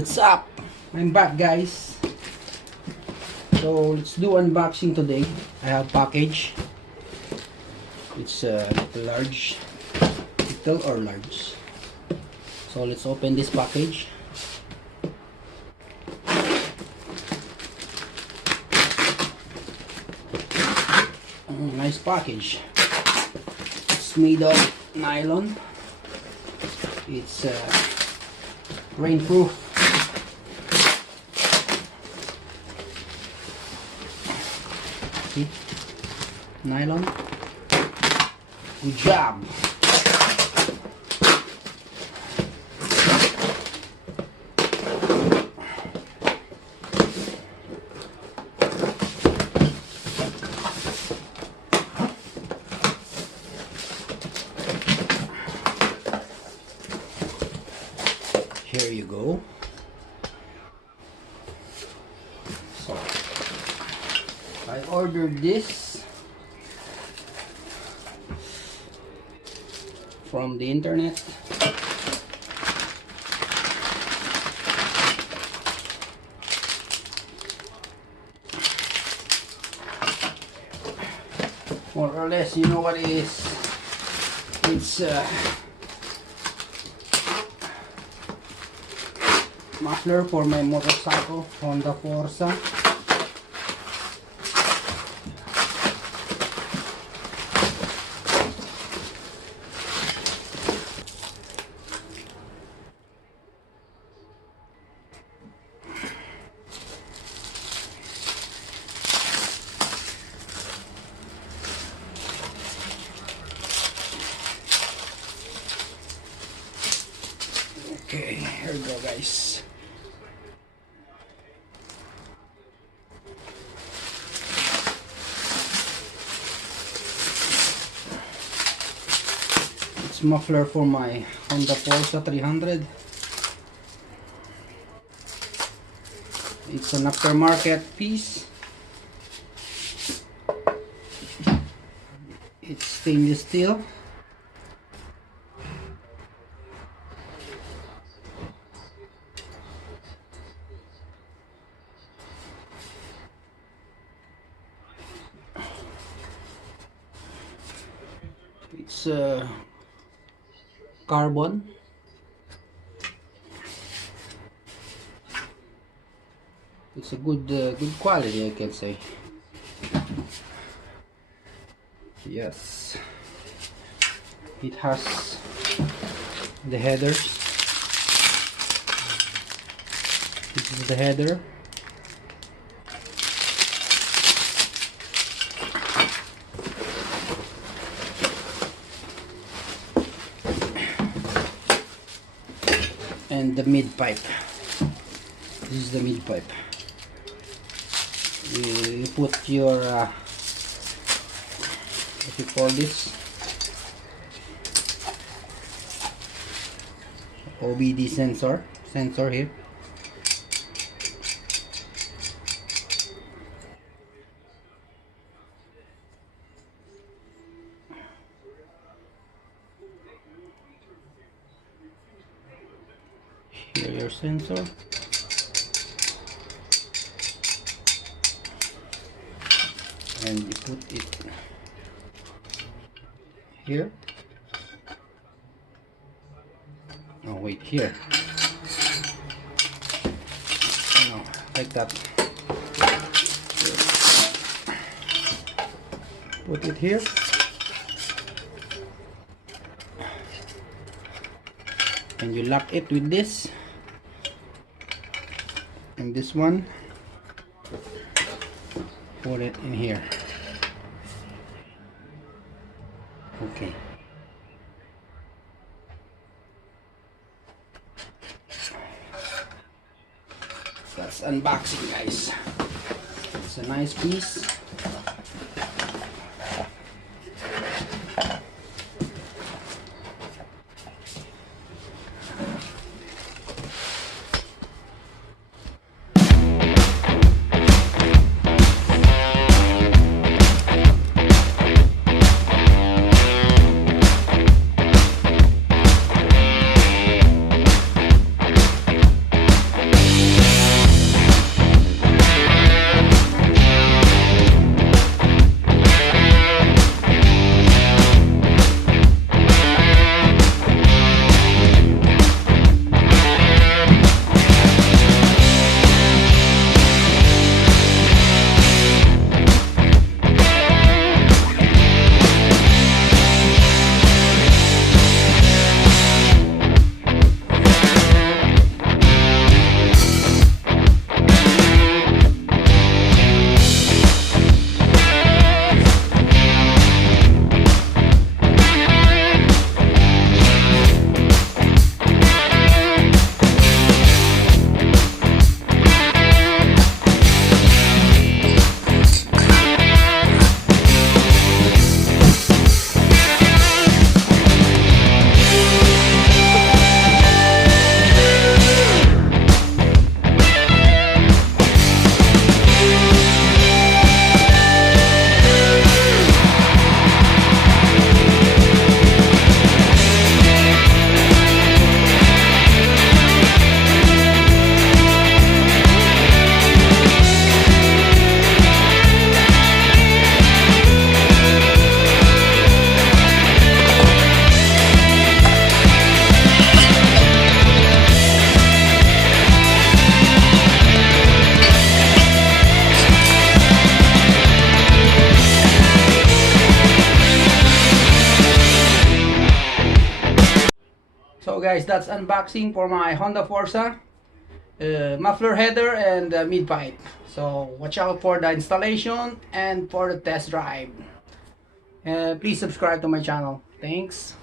What's up? I'm back, guys. So let's do unboxing today. I have package. It's little or large. So let's open this package. Nice package. It's made of nylon. It's rainproof. See? Nylon. Good job. Here you go. So I ordered this from the internet. More or less, you know what it is. It's muffler for my motorcycle, Honda Forza. Okay, here we go, guys. It's muffler for my Honda Forza 300. It's an aftermarket piece. It's stainless steel. It's carbon. It's a good quality, I can say. Yes, it has the headers. This is the header. And the mid pipe. This is the mid pipe. You put your what you call this, OBD sensor here. Here your sensor. And you put it here. Oh wait, here. No, like that. Put it here. And you lock it with this. And this one, put it in here. Okay. That's unboxing, guys. It's a nice piece. So guys, that's unboxing for my Honda Forza. Muffler header and mid pipe. So watch out for the installation and for the test drive. Please subscribe to my channel. Thanks.